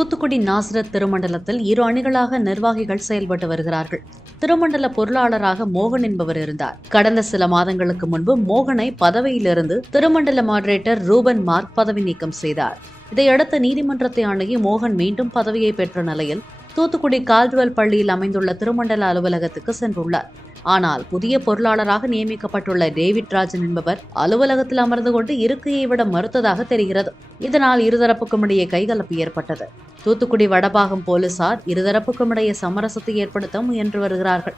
Thoothukudi Nazareth திருமண்டலத்தில் இரு அணிகளாக நிர்வாகிகள் செயல்பட்டு வருகிறார்கள். திருமண்டல பொருளாளராக மோகன் என்பவர் இருந்தார். கடந்த சில மாதங்களுக்கு முன்பு மோகனை பதவியிலிருந்து திருமண்டல மாடரேட்டர் ரூபன் மார்க் பதவி நீக்கம் செய்தார். இதையடுத்து நீதிமன்றத்தை அணுகி மோகன் மீண்டும் பதவியை பெற்ற நிலையில் தூத்துக்குடி கால்டுவெல் பள்ளியில் அமைந்துள்ள திருமண்டல அலுவலகத்துக்கு சென்றுள்ளார். ஆனால் புதிய பொருளாளராக நியமிக்கப்பட்டுள்ள டேவிட் ராஜன் என்பவர் அலுவலகத்தில் அமர்ந்து கொண்டு இருக்கையை விட மறுத்ததாக தெரிகிறது. இதனால் இருதரப்புக்கும் இடையே கைகலப்பு ஏற்பட்டது. தூத்துக்குடி வடபாகம் போலீசார் இருதரப்புக்கும் இடையே சமரசத்தை ஏற்படுத்த முயன்று வருகிறார்கள்.